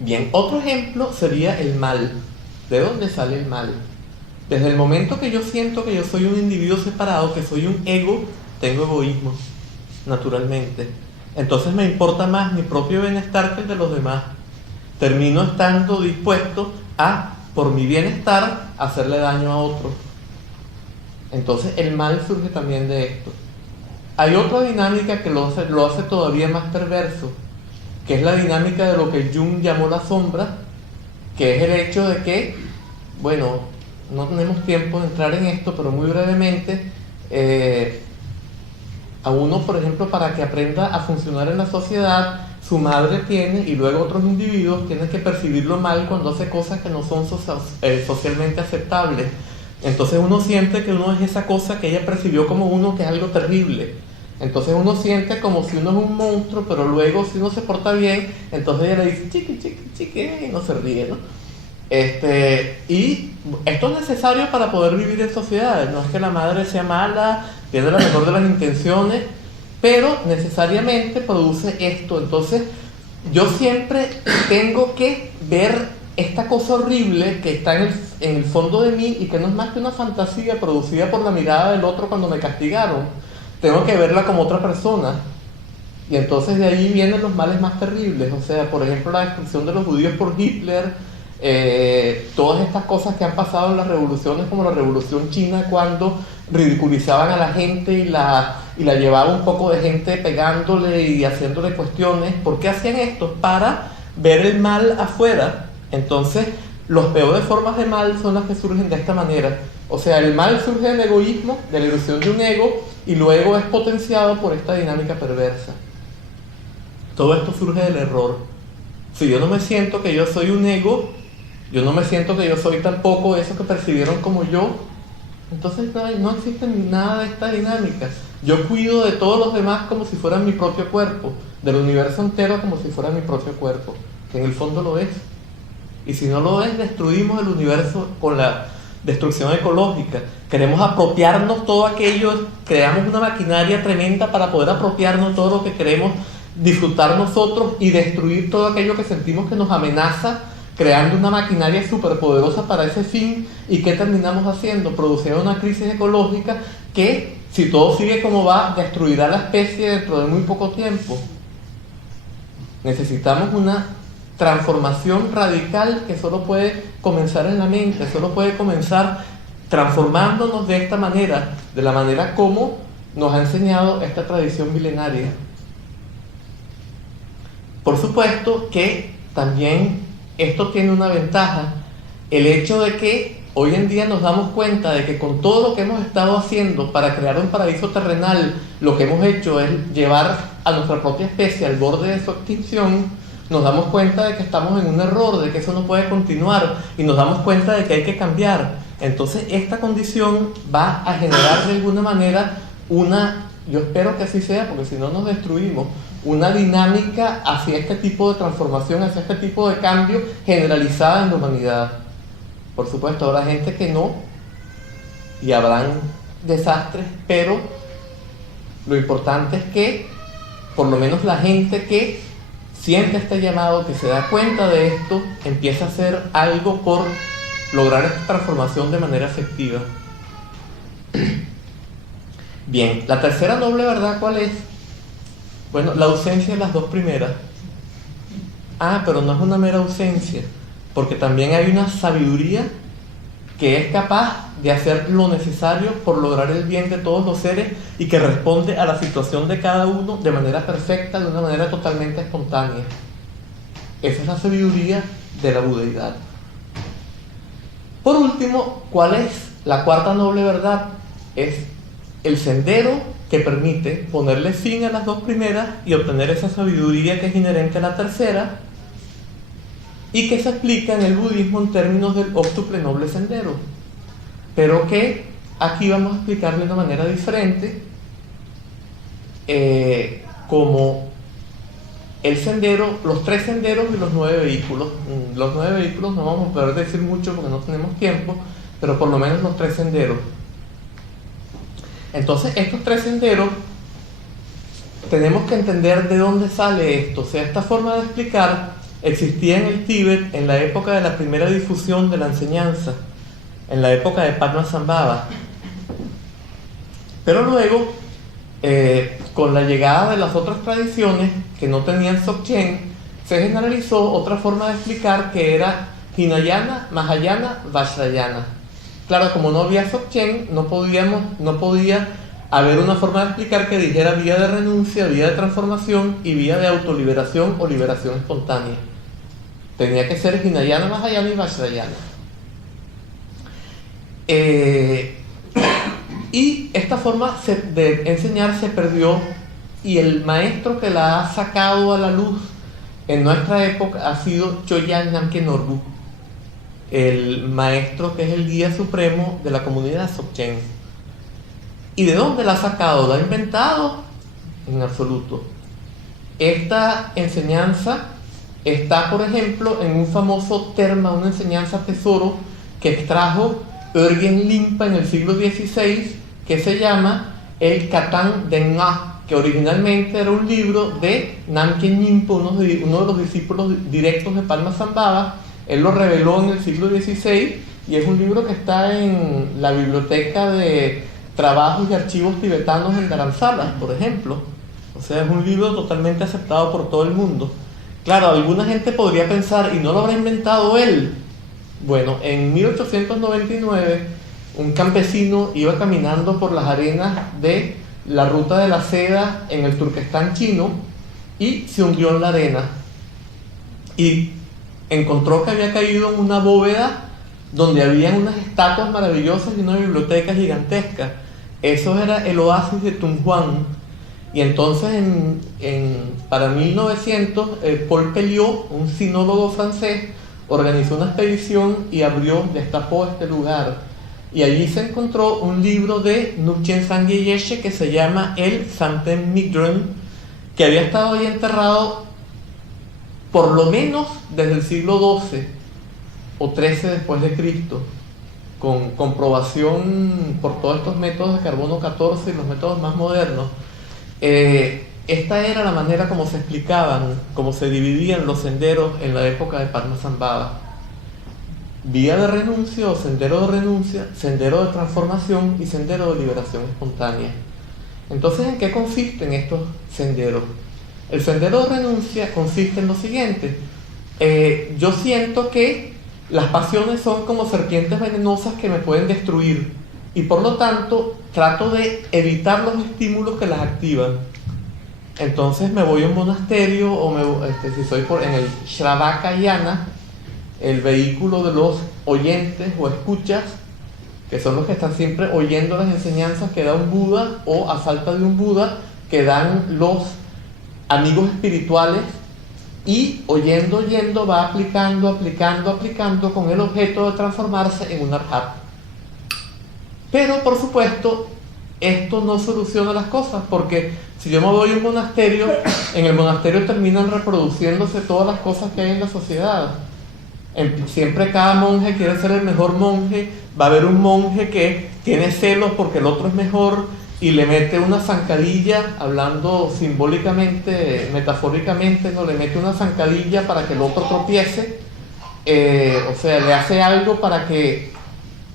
Bien, otro ejemplo sería el mal. ¿De dónde sale el mal? Desde el momento que yo siento que yo soy un individuo separado, que soy un ego, tengo egoísmo, naturalmente. Entonces me importa más mi propio bienestar que el de los demás. Termino estando dispuesto a, por mi bienestar, hacerle daño a otro. Entonces el mal surge también de esto. Hay otra dinámica que lo hace todavía más perverso, que es la dinámica de lo que Jung llamó la sombra, que es el hecho de que, bueno, no tenemos tiempo de entrar en esto, pero muy brevemente, a uno, por ejemplo, para que aprenda a funcionar en la sociedad, su madre tiene, y luego otros individuos tienen que percibirlo mal cuando hace cosas que no son socialmente aceptables. Entonces uno siente que uno es esa cosa que ella percibió como uno, que es algo terrible. Entonces uno siente como si uno es un monstruo, pero luego si uno se porta bien, entonces ella le dice chiqui, chiqui, chiqui, y no se ríe, ¿no? Y esto es necesario para poder vivir en sociedad. No es que la madre sea mala, tiene la mejor de las intenciones, pero necesariamente produce esto. Entonces yo siempre tengo que ver esta cosa horrible que está en el fondo de mí y que no es más que una fantasía producida por la mirada del otro cuando me castigaron. Tengo que verla como otra persona. Y entonces de ahí vienen los males más terribles. O sea, por ejemplo, la destrucción de los judíos por Hitler, todas estas cosas que han pasado en las revoluciones, como la revolución china, cuando ridiculizaban a la gente y la llevaba un poco de gente pegándole y haciéndole cuestiones. ¿Por qué hacían esto? Para ver el mal afuera. Entonces, las peores formas de mal son las que surgen de esta manera. O sea, el mal surge del egoísmo, de la ilusión de un ego, y luego es potenciado por esta dinámica perversa. Todo esto surge del error. Si yo no me siento que yo soy un ego, yo no me siento que yo soy tampoco eso que percibieron como yo, entonces no existe nada de esta dinámica. Yo cuido de todos los demás como si fueran mi propio cuerpo, del universo entero como si fuera mi propio cuerpo, que en el fondo lo es. Y si no lo es, destruimos el universo con la destrucción ecológica. Queremos apropiarnos todo aquello, creamos una maquinaria tremenda para poder apropiarnos todo lo que queremos disfrutar nosotros y destruir todo aquello que sentimos que nos amenaza, creando una maquinaria superpoderosa para ese fin. ¿Y qué terminamos haciendo? Produciendo una crisis ecológica que, si todo sigue como va, destruirá la especie dentro de muy poco tiempo. Necesitamos una transformación radical que solo puede comenzar en la mente, solo puede comenzar transformándonos de esta manera, de la manera como nos ha enseñado esta tradición milenaria. Por supuesto que también esto tiene una ventaja, el hecho de que hoy en día nos damos cuenta de que con todo lo que hemos estado haciendo para crear un paraíso terrenal, lo que hemos hecho es llevar a nuestra propia especie al borde de su extinción. Nos damos cuenta de que estamos en un error, de que eso no puede continuar, y nos damos cuenta de que hay que cambiar. Entonces esta condición va a generar de alguna manera yo espero que así sea, porque si no nos destruimos, una dinámica hacia este tipo de transformación, hacia este tipo de cambio generalizada en la humanidad. Por supuesto, habrá gente que no, y habrán desastres, pero lo importante es que por lo menos la gente que siente este llamado, que se da cuenta de esto, empieza a hacer algo por lograr esta transformación de manera efectiva. Bien, la tercera noble verdad, ¿cuál es? Bueno, la ausencia de las dos primeras. Pero no es una mera ausencia, porque también hay una sabiduría que es capaz de hacer lo necesario por lograr el bien de todos los seres y que responde a la situación de cada uno de manera perfecta, de una manera totalmente espontánea. Esa es la sabiduría de la budeidad. Por último, ¿cuál es la cuarta noble verdad? Es el sendero que permite ponerle fin a las dos primeras y obtener esa sabiduría que es inherente a la tercera, y que se explica en el budismo en términos del octuple noble sendero, pero que aquí vamos a explicar de una manera diferente, como el sendero, los tres senderos y los 9 vehículos. Los 9 vehículos no vamos a poder decir mucho porque no tenemos tiempo, pero por lo menos los 3 senderos. Entonces estos 3 senderos tenemos que entender de dónde sale esto. O sea, esta forma de explicar existía en el Tíbet en la época de la primera difusión de la enseñanza, en la época de Padmasambhava. Pero luego, con la llegada de las otras tradiciones que no tenían Dzogchen, se generalizó otra forma de explicar que era Hinayana, Mahayana, Vajrayana. Claro, como no había Dzogchen, no podía haber una forma de explicar que dijera vía de renuncia, vía de transformación y vía de autoliberación o liberación espontánea. Tenía que ser Hinayana, Mahayana y Vajrayana. Y esta forma de enseñar se perdió, y el maestro que la ha sacado a la luz en nuestra época ha sido Chogyam Namkhen Norbu, el maestro que es el guía supremo de la comunidad Dzogchen. ¿Y de dónde la ha sacado? ¿La ha inventado? En absoluto. Esta enseñanza está, por ejemplo, en un famoso terma, una enseñanza tesoro que extrajo Örgen Limpa en el siglo XVI, que se llama el Katan Denga, que originalmente era un libro de Namkhen Nyingpo, uno de los discípulos directos de Padmasambhava. Él lo reveló en el siglo XVI y es un libro que está en la biblioteca de trabajos y archivos tibetanos en Dharamsala, por ejemplo. O sea, es un libro totalmente aceptado por todo el mundo. Claro, alguna gente podría pensar, ¿y no lo habrá inventado él? Bueno, en 1899 un campesino iba caminando por las arenas de la ruta de la seda en el Turquestán chino y se hundió en la arena y encontró que había caído en una bóveda donde había unas estatuas maravillosas y una biblioteca gigantesca. Eso era el oasis de Tunhuang. Y entonces para 1900 Paul Pelliot, un sinólogo francés, organizó una expedición y destapó este lugar. Y allí se encontró un libro de Nubchen Sangye Yeshe que se llama el Samten Migren, que había estado ahí enterrado por lo menos desde el siglo XII o XIII después de Cristo, con comprobación por todos estos métodos de carbono 14 y los métodos más modernos. Esta era la manera como se explicaban, como se dividían los senderos en la época de Padmasambhava: vía de renuncia o sendero de renuncia, sendero de transformación y sendero de liberación espontánea. Entonces, ¿en qué consisten estos senderos? El sendero de renuncia consiste en lo siguiente: yo siento que las pasiones son como serpientes venenosas que me pueden destruir, y por lo tanto trato de evitar los estímulos que las activan. Entonces me voy a un monasterio, o si soy en el Shravakayana, el vehículo de los oyentes o escuchas, que son los que están siempre oyendo las enseñanzas que da un Buda, o a falta de un Buda, que dan los amigos espirituales, y oyendo va aplicando con el objeto de transformarse en un arhat. Pero por supuesto esto no soluciona las cosas, porque si yo me voy a un monasterio, en el monasterio terminan reproduciéndose todas las cosas que hay en la sociedad. Siempre cada monje quiere ser el mejor monje. Va a haber un monje que tiene celos porque el otro es mejor y le mete una zancadilla, hablando simbólicamente, metafóricamente, no, le mete una zancadilla para que el otro tropiece. O sea, le hace algo para que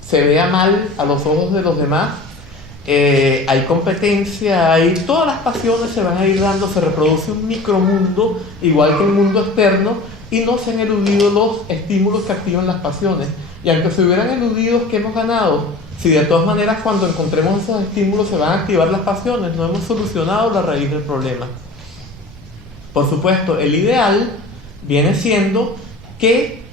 se vea mal a los ojos de los demás. Hay competencia, todas las pasiones se van a ir dando, se reproduce un micromundo igual que el mundo externo, y no se han eludido los estímulos que activan las pasiones. Y aunque se hubieran eludido, ¿qué hemos ganado? Si de todas maneras cuando encontremos esos estímulos se van a activar las pasiones, no hemos solucionado la raíz del problema. Por supuesto, el ideal viene siendo que,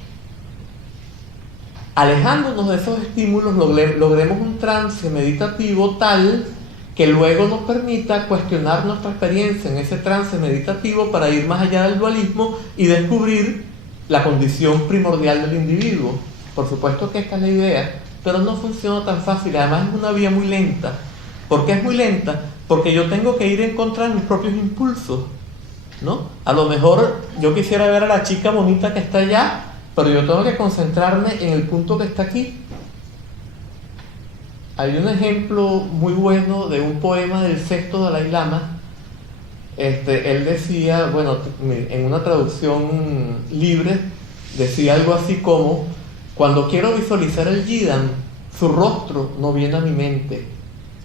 alejándonos de esos estímulos, logremos un trance meditativo tal que luego nos permita cuestionar nuestra experiencia en ese trance meditativo para ir más allá del dualismo y descubrir la condición primordial del individuo. Por supuesto que esta es la idea, pero no funciona tan fácil. Además es una vía muy lenta. ¿Por qué es muy lenta? Porque yo tengo que ir en contra de mis propios impulsos, ¿no? A lo mejor yo quisiera ver a la chica bonita que está allá, pero yo tengo que concentrarme en el punto que está aquí. Hay un ejemplo muy bueno de un poema del sexto Dalai Lama, él decía, bueno, en una traducción libre, decía algo así como: cuando quiero visualizar el Yidan, su rostro no viene a mi mente.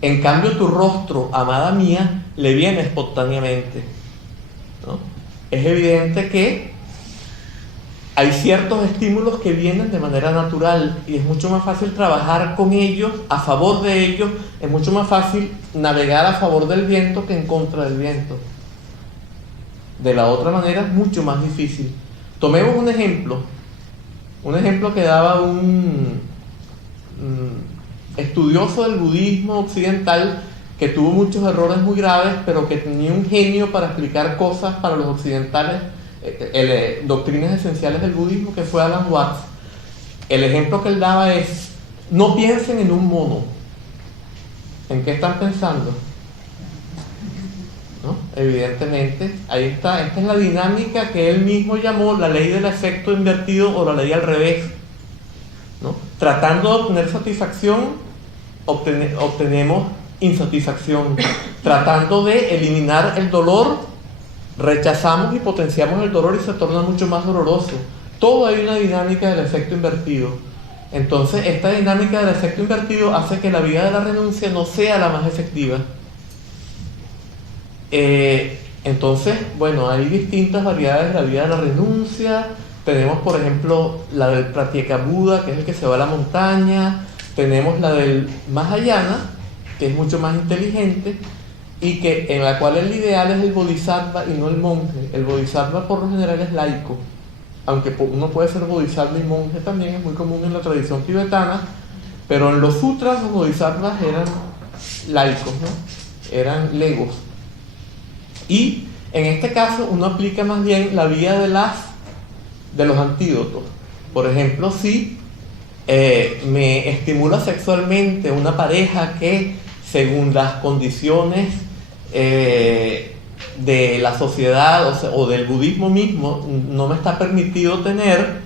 En cambio, tu rostro, amada mía, le viene espontáneamente, ¿no? Es evidente que hay ciertos estímulos que vienen de manera natural y es mucho más fácil trabajar con ellos, a favor de ellos. Es mucho más fácil navegar a favor del viento que en contra del viento. De la otra manera es mucho más difícil. Tomemos un ejemplo que daba un estudioso del budismo occidental que tuvo muchos errores muy graves, pero que tenía un genio para explicar cosas para los occidentales, doctrinas esenciales del budismo, que fue Alan Watts. El ejemplo que él daba es: no piensen en un mono. ¿En qué están pensando? ¿No? Evidentemente, ahí está. Esta es la dinámica que él mismo llamó la ley del efecto invertido o la ley al revés, ¿no? Tratando de obtener satisfacción, obtenemos insatisfacción. Tratando de eliminar el dolor, rechazamos y potenciamos el dolor y se torna mucho más doloroso. Todo hay una dinámica del efecto invertido. Entonces, esta dinámica del efecto invertido hace que la vía de la renuncia no sea la más efectiva. Entonces, bueno, hay distintas variedades de la vía de la renuncia. Tenemos, por ejemplo, la del Pratyekabuddha, que es el que se va a la montaña. Tenemos la del Mahayana, que es mucho más inteligente y en la cual el ideal es el bodhisattva y no el monje. El bodhisattva por lo general es laico, aunque uno puede ser bodhisattva y monje también, es muy común en la tradición tibetana, pero en los sutras los bodhisattvas eran laicos, ¿no? Eran legos. Y en este caso uno aplica más bien la vía de los antídotos. Por ejemplo, si me estimula sexualmente una pareja que, según las condiciones de la sociedad o del budismo mismo, no me está permitido tener,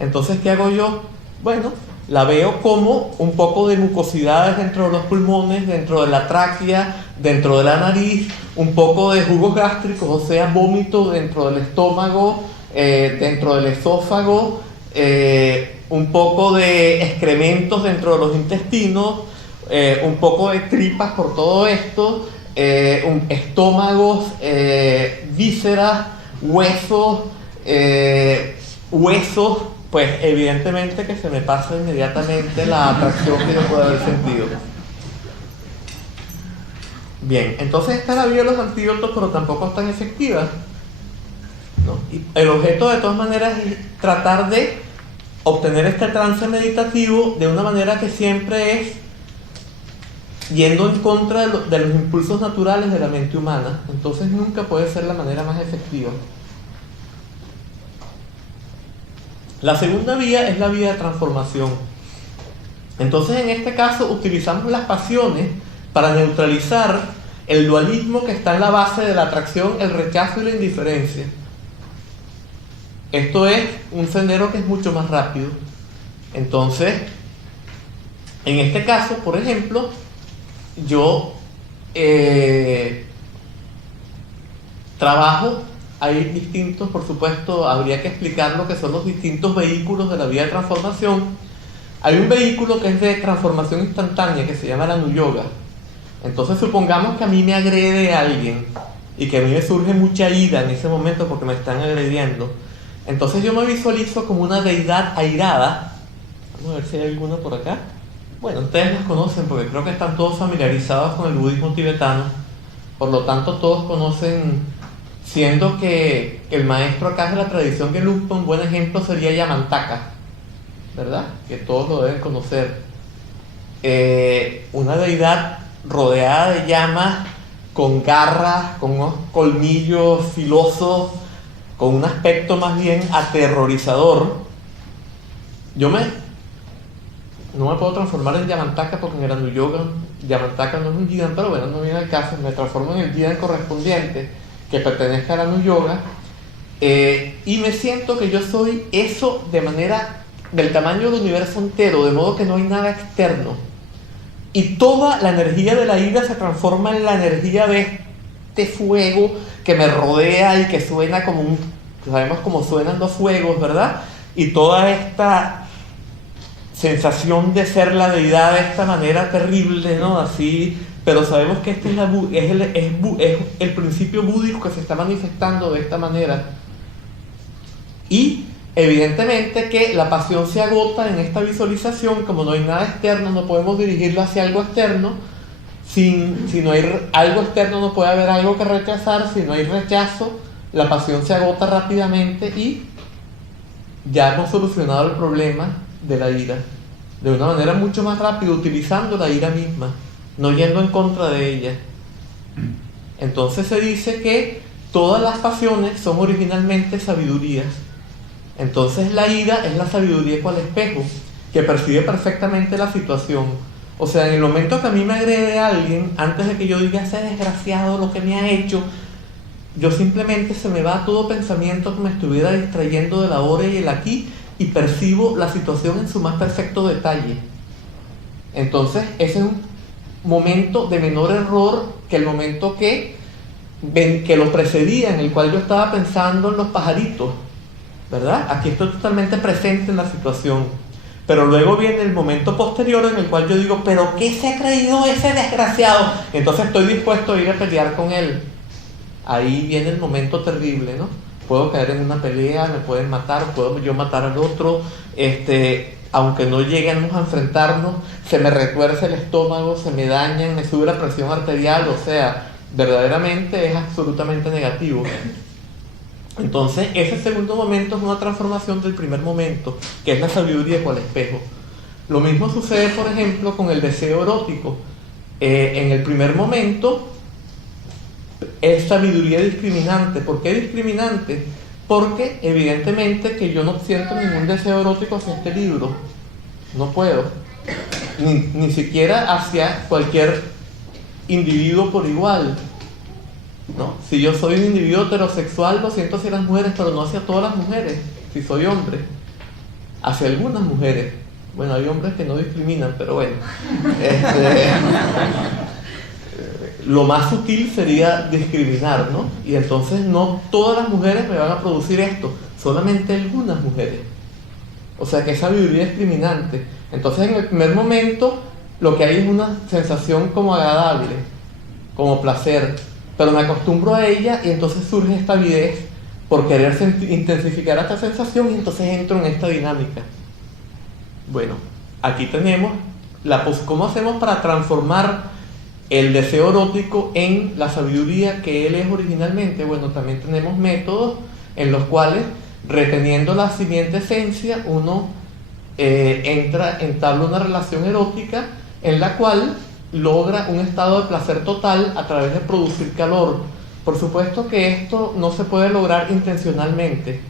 entonces ¿qué hago yo? Bueno, la veo como un poco de mucosidades dentro de los pulmones, dentro de la tráquea, dentro de la nariz, un poco de jugos gástricos, o sea, vómito dentro del estómago, dentro del esófago, un poco de excrementos dentro de los intestinos, un poco de tripas por todo esto, estómagos, vísceras, huesos, pues evidentemente que se me pasa inmediatamente la atracción que yo puedo haber sentido. Bien, entonces esta es la vía de los antídotos, pero tampoco es tan efectiva, ¿no? Y el objeto de todas maneras es tratar de obtener este trance meditativo de una manera que siempre es yendo en contra de los impulsos naturales de la mente humana. Entonces nunca puede ser la manera más efectiva. La segunda vía es la vía de transformación. Entonces, en este caso, utilizamos las pasiones para neutralizar el dualismo que está en la base de la atracción, el rechazo y la indiferencia. Esto es un sendero que es mucho más rápido. Entonces, en este caso, por ejemplo, yo trabajo. Hay distintos, por supuesto, habría que explicar lo que son los distintos vehículos de la vía de transformación. Hay un vehículo que es de transformación instantánea, que se llama la Nuyoga. Entonces, supongamos que a mí me agrede alguien y que a mí me surge mucha ira en ese momento porque me están agrediendo. Entonces yo me visualizo como una deidad airada. Vamos a ver si hay alguna por acá. Bueno, ustedes las conocen porque creo que están todos familiarizados con el budismo tibetano. Por lo tanto, todos conocen. Siendo que el maestro acá de la tradición Gelugpa, un buen ejemplo sería Yamantaka, ¿verdad? Que todos lo deben conocer. Una deidad rodeada de llamas, con garras, con unos colmillos filosos, con un aspecto más bien aterrorizador. No me puedo transformar en Yamantaka porque en el Anuyoga Yamantaka no es un Yidan, pero bueno, no viene al caso. Me transformo en el Yidan correspondiente que pertenezca a la Nuyoga, y me siento que yo soy eso de manera del tamaño del universo entero, de modo que no hay nada externo, y toda la energía de la ira se transforma en la energía de este fuego que me rodea y que suena como sabemos cómo suenan los fuegos, ¿verdad? Y toda esta sensación de ser la deidad de esta manera terrible, ¿no? Así, pero sabemos que este es el principio búdico que se está manifestando de esta manera. Y evidentemente que la pasión se agota en esta visualización. Como no hay nada externo, no podemos dirigirlo hacia algo externo. Si no hay algo externo, no puede haber algo que rechazar. Si no hay rechazo, la pasión se agota rápidamente y ya hemos solucionado el problema de la ira de una manera mucho más rápida, utilizando la ira misma, no yendo en contra de ella. Entonces se dice que todas las pasiones son originalmente sabidurías. Entonces la ira es la sabiduría cual espejo, que percibe perfectamente la situación. O sea, en el momento que a mí me agrede a alguien, antes de que yo diga ese desgraciado lo que me ha hecho, yo simplemente se me va todo pensamiento que me estuviera distrayendo del ahora y el aquí, y percibo la situación en su más perfecto detalle. Entonces ese es un momento de menor error que el momento que lo precedía, en el cual yo estaba pensando en los pajaritos, ¿verdad? Aquí estoy totalmente presente en la situación. Pero luego viene el momento posterior en el cual yo digo, ¿pero qué se ha creído ese desgraciado? Entonces estoy dispuesto a ir a pelear con él. Ahí viene el momento terrible, ¿no? Puedo caer en una pelea, me pueden matar, puedo yo matar al otro, aunque no lleguemos a enfrentarnos, se me retuerce el estómago, se me dañan, me sube la presión arterial, o sea, verdaderamente es absolutamente negativo. Entonces, ese segundo momento es una transformación del primer momento, que es la sabiduría cual espejo. Lo mismo sucede, por ejemplo, con el deseo erótico. En el primer momento es sabiduría discriminante. ¿Por qué discriminante? Porque evidentemente que yo no siento ningún deseo erótico hacia este libro. No puedo. Ni siquiera hacia cualquier individuo por igual, ¿no? Si yo soy un individuo heterosexual, lo siento hacia las mujeres, pero no hacia todas las mujeres. Si soy hombre, hacia algunas mujeres. Bueno, hay hombres que no discriminan, pero bueno. Lo más sutil sería discriminar, ¿no? Y entonces no todas las mujeres me van a producir esto, solamente algunas mujeres. O sea que es sabiduría discriminante. Entonces en el primer momento lo que hay es una sensación como agradable, como placer, pero me acostumbro a ella y entonces surge esta avidez por querer intensificar esta sensación, y entonces entro en esta dinámica. Bueno, aquí tenemos cómo hacemos para transformar el deseo erótico en la sabiduría que él es originalmente. Bueno, también tenemos métodos en los cuales, reteniendo la siguiente esencia, uno entabla una relación erótica en la cual logra un estado de placer total a través de producir calor. Por supuesto que esto no se puede lograr intencionalmente.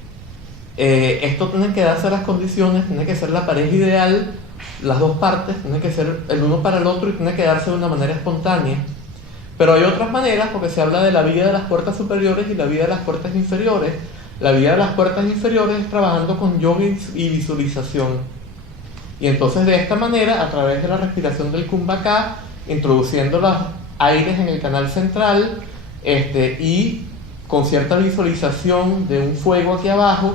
Esto tiene que darse las condiciones, tiene que ser la pareja ideal, las dos partes, tiene que ser el uno para el otro y tiene que darse de una manera espontánea. Pero hay otras maneras, porque se habla de la vía de las puertas superiores y la vía de las puertas inferiores. La vía de las puertas inferiores es trabajando con yoga y visualización. Y entonces de esta manera, a través de la respiración del Kumbhaka, introduciendo los aires en el canal central, y con cierta visualización de un fuego aquí abajo,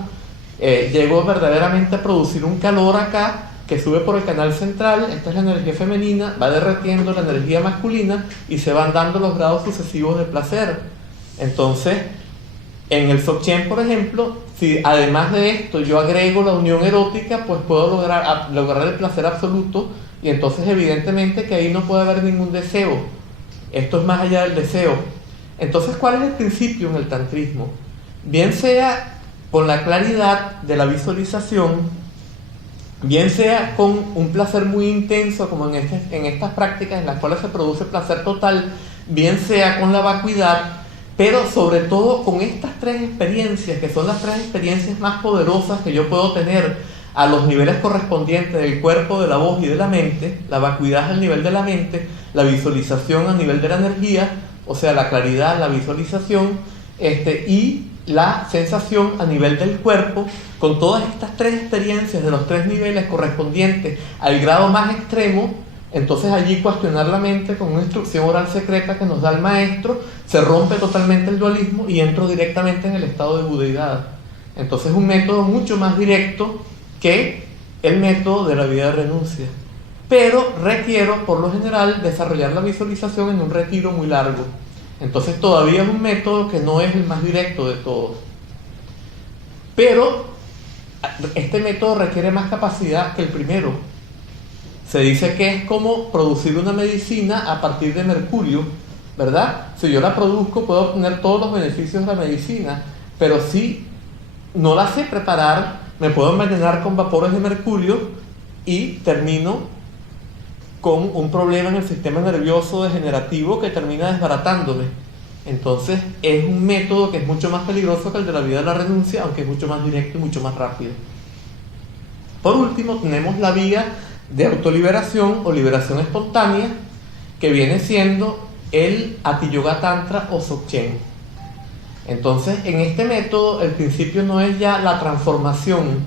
llego verdaderamente a producir un calor acá que sube por el canal central. Esta es la energía femenina, va derretiendo la energía masculina y se van dando los grados sucesivos de placer. Entonces, en el Dzogchen, por ejemplo, si además de esto yo agrego la unión erótica, pues puedo lograr el placer absoluto, y entonces evidentemente que ahí no puede haber ningún deseo. Esto es más allá del deseo. Entonces, ¿cuál es el principio en el tantrismo? Bien sea con la claridad de la visualización, bien sea con un placer muy intenso, como en estas prácticas en las cuales se produce placer total, bien sea con la vacuidad, pero sobre todo con estas tres experiencias, que son las tres experiencias más poderosas que yo puedo tener a los niveles correspondientes del cuerpo, de la voz y de la mente. La vacuidad al nivel de la mente, la visualización a nivel de la energía, o sea, la claridad, la visualización, y la sensación a nivel del cuerpo. Con todas estas tres experiencias de los tres niveles correspondientes al grado más extremo, Entonces allí cuestionar la mente con una instrucción oral secreta que nos da el maestro, se rompe totalmente el dualismo y entro directamente en el estado de budeidad. Entonces es un método mucho más directo que el método de la vida de renuncia. Pero requiero, por lo general, desarrollar la visualización en un retiro muy largo. Entonces todavía es un método que no es el más directo de todos. Pero este método requiere más capacidad que el primero. Se dice que es como producir una medicina a partir de mercurio, ¿verdad? Si yo la produzco puedo obtener todos los beneficios de la medicina, pero si no la sé preparar, me puedo envenenar con vapores de mercurio y termino con un problema en el sistema nervioso degenerativo que termina desbaratándome. Entonces es un método que es mucho más peligroso que el de la vida de la renuncia, aunque es mucho más directo y mucho más rápido. Por último, tenemos la vía de autoliberación o liberación espontánea, que viene siendo el Hatha Yoga Tantra o Dzogchen. Entonces, en este método, el principio no es ya la transformación.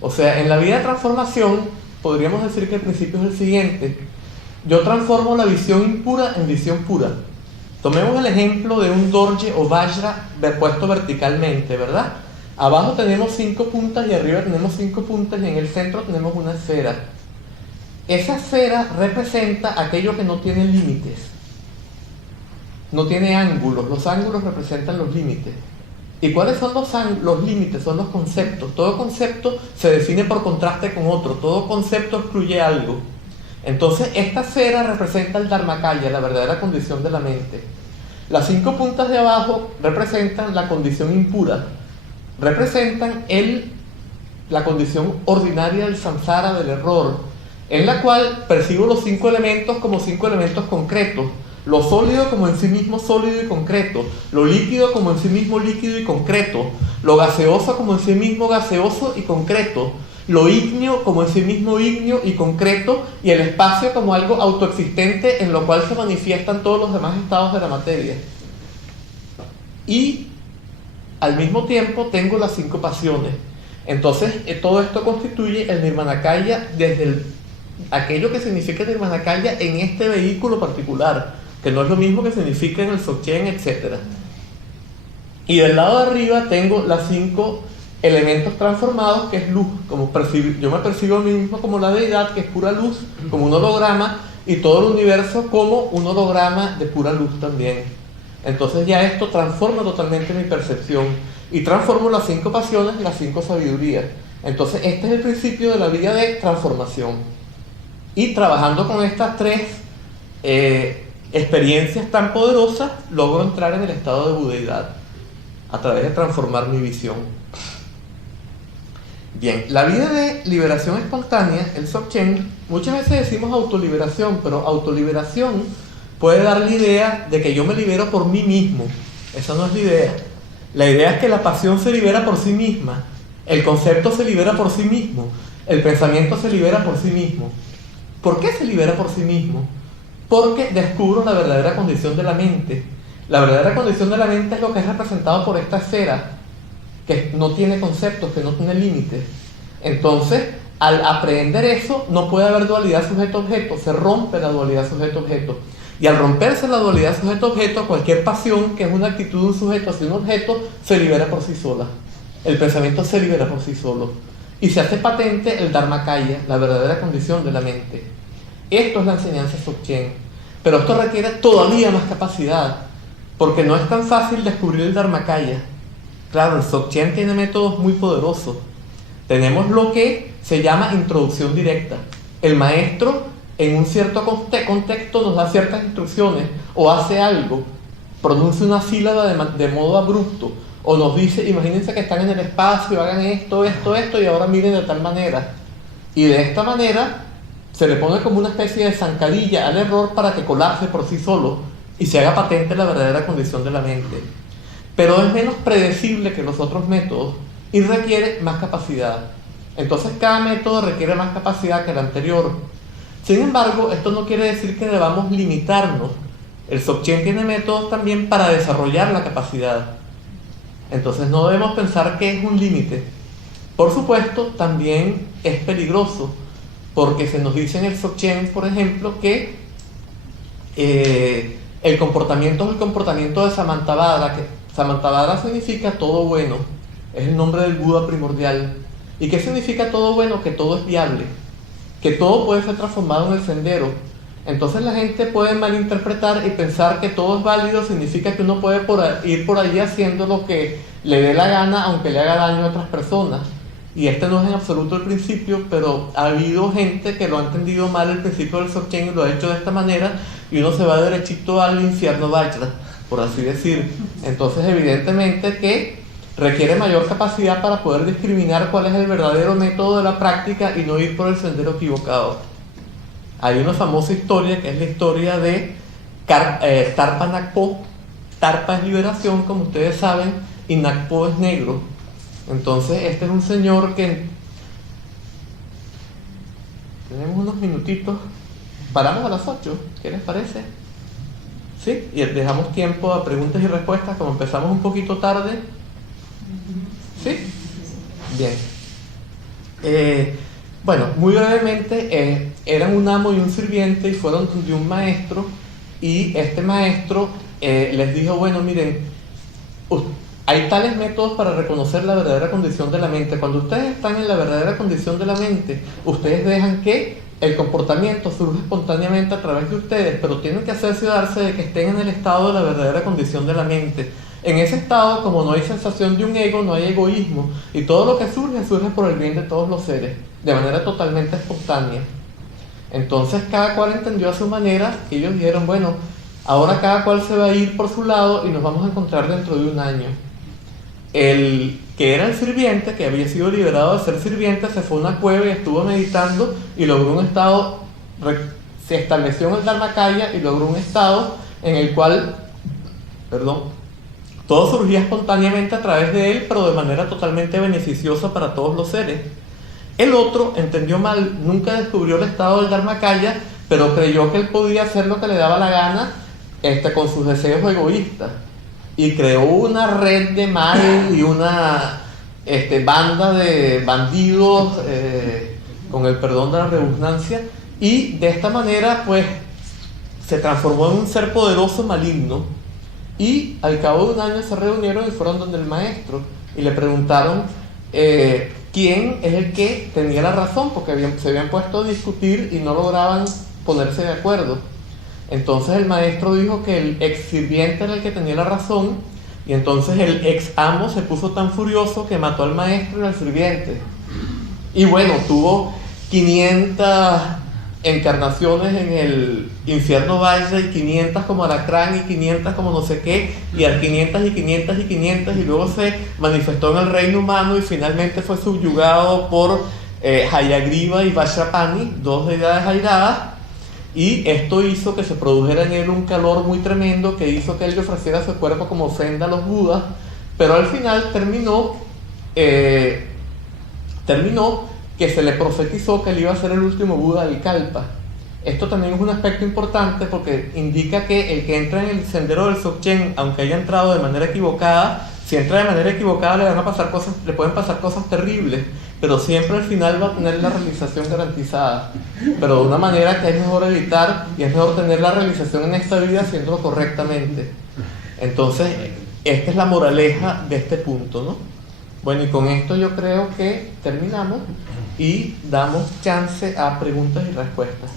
O sea, en la vía de transformación, podríamos decir que el principio es el siguiente: yo transformo la visión impura en visión pura. Tomemos el ejemplo de un dorje o vajra puesto verticalmente, ¿verdad? Abajo tenemos 5 puntas y arriba tenemos 5 puntas y en el centro tenemos una esfera. Esa esfera representa aquello que no tiene límites, no tiene ángulos. Los ángulos representan los límites. ¿Y cuáles son los límites? Son los conceptos. Todo concepto se define por contraste con otro, todo concepto excluye algo. Entonces esta esfera representa el Dharmakaya, la verdadera condición de la mente. Las 5 puntas de abajo representan la condición impura, representan la condición ordinaria del samsara, del error, en la cual percibo los 5 elementos como 5 elementos concretos: lo sólido como en sí mismo sólido y concreto, lo líquido como en sí mismo líquido y concreto, lo gaseoso como en sí mismo gaseoso y concreto, lo ígneo como en sí mismo ígneo y concreto, y el espacio como algo autoexistente en lo cual se manifiestan todos los demás estados de la materia. Y al mismo tiempo tengo las 5 pasiones. Entonces todo esto constituye el Nirmanakaya, desde aquello que significa Nirmanakaya en este vehículo particular, que no es lo mismo que significa en el Dzogchen, etc. Y del lado de arriba tengo las 5 elementos transformados, que es luz, como yo me percibo a mí mismo como la deidad, que es pura luz, como un holograma, y todo el universo como un holograma de pura luz también. Entonces ya esto transforma totalmente mi percepción, y transformo las 5 pasiones en las 5 sabidurías. Entonces este es el principio de la vía de transformación. Y trabajando con estas 3 experiencias tan poderosas, logro entrar en el estado de budeidad a través de transformar mi visión. Bien, la vía de liberación espontánea, el Dzogchen, muchas veces decimos autoliberación, pero autoliberación puede dar la idea de que yo me libero por mí mismo. Esa no es la idea. La idea es que la pasión se libera por sí misma, el concepto se libera por sí mismo, el pensamiento se libera por sí mismo. ¿Por qué se libera por sí mismo? Porque descubro la verdadera condición de la mente. La verdadera condición de la mente es lo que es representado por esta esfera, que no tiene conceptos, que no tiene límites. Entonces, al aprender eso, no puede haber dualidad sujeto-objeto, se rompe la dualidad sujeto-objeto. Y al romperse la dualidad sujeto-objeto, cualquier pasión, que es una actitud de un sujeto hacia un objeto, se libera por sí sola. El pensamiento se libera por sí solo. Y se hace patente el Dharmakaya, la verdadera condición de la mente. Esto es la enseñanza Dzogchen. Pero esto requiere todavía más capacidad, porque no es tan fácil descubrir el Dharmakaya. Claro, el Dzogchen tiene métodos muy poderosos. Tenemos lo que se llama introducción directa. El maestro, en un cierto contexto, nos da ciertas instrucciones, o hace algo, pronuncia una sílaba de modo abrupto, o nos dice: imagínense que están en el espacio, hagan esto, y ahora miren de tal manera. Y de esta manera se le pone como una especie de zancadilla al error para que colapse por sí solo y se haga patente la verdadera condición de la mente. Pero es menos predecible que los otros métodos y requiere más capacidad. Entonces cada método requiere más capacidad que el anterior. Sin embargo, esto no quiere decir que debamos limitarnos. El Dzogchen tiene métodos también para desarrollar la capacidad. Entonces no debemos pensar que es un límite. Por supuesto, también es peligroso, porque se nos dice en el Dzogchen, por ejemplo, que el comportamiento es el comportamiento de Samantabhadra, que Samantabhadra significa todo bueno, es el nombre del Buda primordial. ¿Y qué significa todo bueno? Que todo es viable, que todo puede ser transformado en el sendero. Entonces la gente puede malinterpretar y pensar que todo es válido, significa que uno puede ir por allí haciendo lo que le dé la gana, aunque le haga daño a otras personas. Y este no es en absoluto el principio, pero ha habido gente que lo ha entendido mal el principio del Dzogchen y lo ha hecho de esta manera, y uno se va derechito al infierno Vajra, por así decir. Entonces evidentemente que requiere mayor capacidad para poder discriminar cuál es el verdadero método de la práctica y no ir por el sendero equivocado. Hay una famosa historia que es la historia de Tarpa Nakpo. Tarpa es liberación, como ustedes saben, y Nakpo es negro. Entonces este es un señor que... Tenemos unos minutitos. Paramos a las 8, ¿qué les parece? ¿Sí? Y dejamos tiempo a preguntas y respuestas, como empezamos un poquito tarde. ¿Sí? Bien. Bueno, muy brevemente, eran un amo y un sirviente y fueron de un maestro, y este maestro les dijo, bueno, miren, hay tales métodos para reconocer la verdadera condición de la mente. Cuando ustedes están en la verdadera condición de la mente, ustedes dejan que el comportamiento surja espontáneamente a través de ustedes, pero tienen que hacerse darse de que estén en el estado de la verdadera condición de la mente. En ese estado, como no hay sensación de un ego, no hay egoísmo, y todo lo que surge, surge por el bien de todos los seres, de manera totalmente espontánea. Entonces cada cual entendió a su manera, y ellos dijeron, bueno, ahora cada cual se va a ir por su lado y nos vamos a encontrar dentro de un año. El que era el sirviente, que había sido liberado de ser sirviente, se fue a una cueva y estuvo meditando y logró un estado, se estableció en el Dharmakaya y logró un estado en el cual, todo surgía espontáneamente a través de él, pero de manera totalmente beneficiosa para todos los seres. El otro entendió mal, nunca descubrió el estado del Dharmakaya, pero creyó que él podía hacer lo que le daba la gana con sus deseos egoístas. Y creó una red de mal y una banda de bandidos, con el perdón de la redundancia, y de esta manera pues se transformó en un ser poderoso maligno. Y al cabo de un año se reunieron y fueron donde el maestro y le preguntaron quién es el que tenía la razón, porque se habían puesto a discutir y no lograban ponerse de acuerdo. Entonces el maestro dijo que el ex sirviente era el que tenía la razón, y entonces el ex amo se puso tan furioso que mató al maestro y al sirviente. Y bueno, tuvo 500 encarnaciones en el infierno Vajra, y 500 como alacrán, y 500 como no sé qué, y al 500 y 500 y 500, y luego se manifestó en el reino humano y finalmente fue subyugado por Hayagriva y Vajrapani, dos deidades airadas. Y esto hizo que se produjera en él un calor muy tremendo que hizo que él le ofreciera su cuerpo como ofrenda a los budas, pero al final terminó que se le profetizó que él iba a ser el último Buda del Kalpa. Esto también es un aspecto importante porque indica que el que entra en el sendero del Dzogchen, aunque haya entrado de manera equivocada, si entra de manera equivocada le pueden pasar cosas terribles, pero siempre al final va a tener la realización garantizada, pero de una manera que es mejor evitar, y es mejor tener la realización en esta vida haciéndolo correctamente. Entonces, esta es la moraleja de este punto, ¿no? Bueno, y con esto yo creo que terminamos y damos chance a preguntas y respuestas.